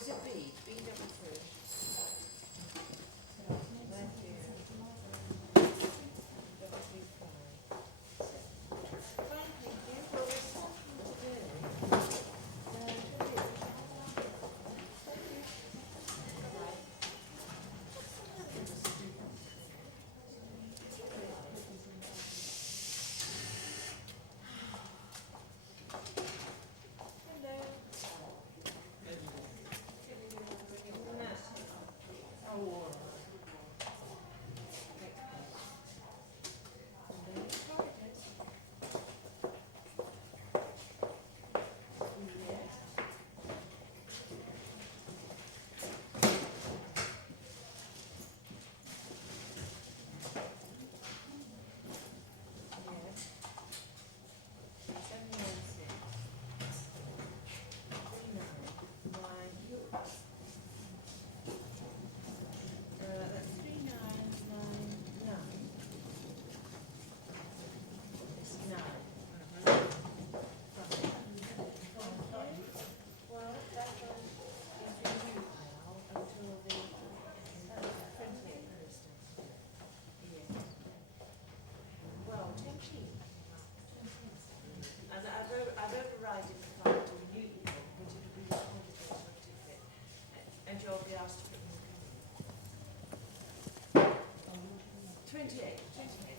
is it B? B double three. Thank you. Double three five. Fine, thank you. Well, we're sorted, really. Hello. Oh. That's 3999. It's 9. Well, that one is renewed now until the 28th. Yeah. Well, 10p. And I've overridden the plan to renew the book, but it'll be recorded as a certificate. And you'll be asked to put in the 28.